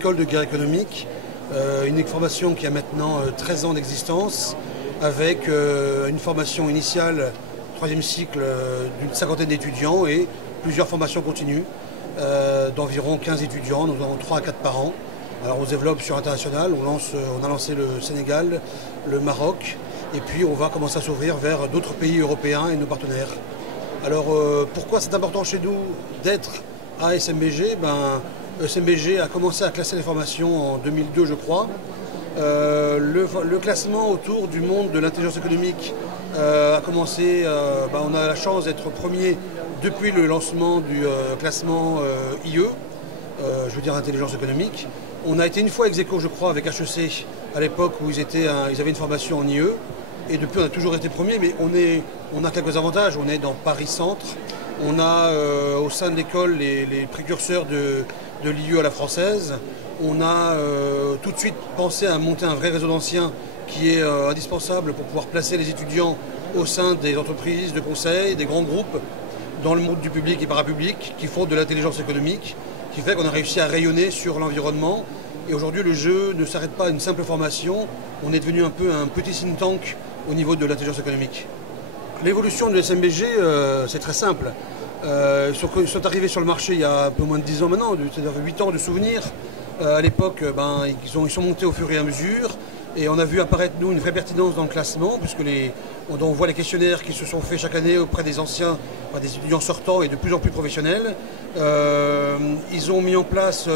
École de guerre économique, une formation qui a maintenant 13 ans d'existence, avec une formation initiale, troisième cycle, d'une cinquantaine d'étudiants et plusieurs formations continues d'environ 15 étudiants, nous avons 3 à 4 par an. Alors on se développe sur international, on a lancé le Sénégal, le Maroc, et puis on va commencer à s'ouvrir vers d'autres pays européens et nos partenaires. Alors pourquoi c'est important chez nous d'être à SMBG? SMBG a commencé à classer les formations en 2002, je crois. Le classement autour du monde de l'intelligence économique a commencé. On a la chance d'être premier depuis le lancement du classement IE, je veux dire intelligence économique. On a été une fois ex aequo, je crois, avec HEC à l'époque où ils avaient une formation en IE. Et depuis, on a toujours été premier, mais on a quelques avantages. On est dans Paris Centre. On a au sein de l'école les précurseurs de l'IE à la française. On a tout de suite pensé à monter un vrai réseau d'anciens qui est indispensable pour pouvoir placer les étudiants au sein des entreprises de conseil, des grands groupes, dans le monde du public et parapublic, qui font de l'intelligence économique, qui fait qu'on a réussi à rayonner sur l'environnement. Et aujourd'hui, le jeu ne s'arrête pas à une simple formation. On est devenu un peu un petit think tank au niveau de l'intelligence économique. L'évolution de SMBG, c'est très simple. Ils sont arrivés sur le marché il y a un peu moins de 10 ans maintenant, c'est-à-dire 8 ans de souvenirs. À l'époque, ils sont montés au fur et à mesure. Et on a vu apparaître, nous, une vraie pertinence dans le classement, puisque on voit les questionnaires qui se sont faits chaque année auprès des anciens, des étudiants sortants et de plus en plus professionnels. Ils ont mis en place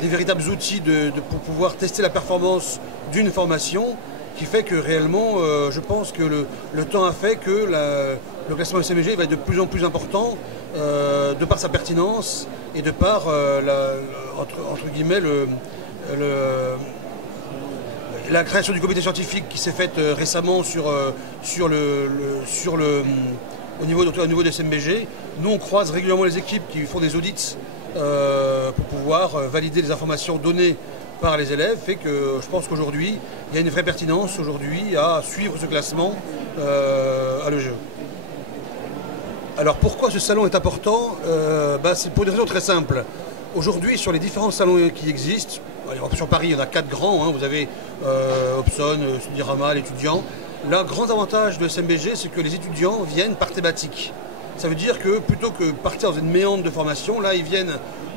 des véritables outils pour pouvoir tester la performance d'une formation, qui fait que réellement, je pense que le temps a fait que le classement SMBG va être de plus en plus important, de par sa pertinence et de par, entre guillemets, la création du comité scientifique qui s'est faite récemment au niveau de SMBG. Nous, on croise régulièrement les équipes qui font des audits pour pouvoir valider les informations données par les élèves, fait que je pense qu'aujourd'hui, il y a une vraie pertinence aujourd'hui à suivre ce classement à le jeu. Alors pourquoi ce salon est important? C'est pour une raison très simple. Aujourd'hui, sur les différents salons qui existent, sur Paris, il y en a 4 grands, vous avez Hobson, Studirama, l'étudiant. Le grand avantage de SMBG, c'est que les étudiants viennent par thématique. Ça veut dire que plutôt que partir dans une méandre de formation, là ils viennent,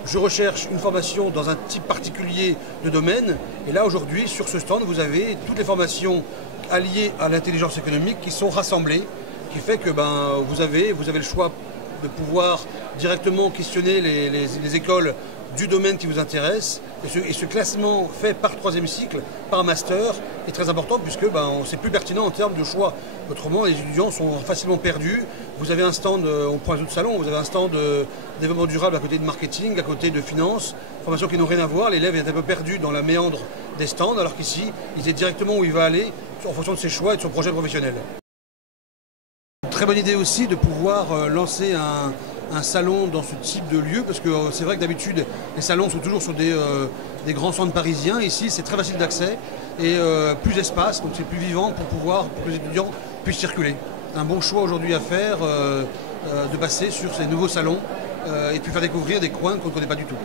je recherche une formation dans un type particulier de domaine. Et là aujourd'hui, sur ce stand, vous avez toutes les formations alliées à l'intelligence économique qui sont rassemblées, qui fait que vous avez le choix de pouvoir directement questionner les écoles du domaine qui vous intéresse. Et ce classement fait par troisième cycle, par master, est très important puisque c'est plus pertinent en termes de choix. Autrement, les étudiants sont facilement perdus. Vous avez un stand, on prend les autres salons, vous avez un stand de développement durable à côté de marketing, à côté de finance, formations qui n'ont rien à voir. L'élève est un peu perdu dans la méandre des stands, alors qu'ici, il sait directement où il va aller en fonction de ses choix et de son projet professionnel. Très bonne idée aussi de pouvoir lancer un salon dans ce type de lieu, parce que c'est vrai que d'habitude les salons sont toujours sur des grands centres parisiens. Ici c'est très facile d'accès et plus d'espace, donc c'est plus vivant pour que les étudiants puissent circuler. Un bon choix aujourd'hui à faire de passer sur ces nouveaux salons et puis faire découvrir des coins qu'on ne connaît pas du tout.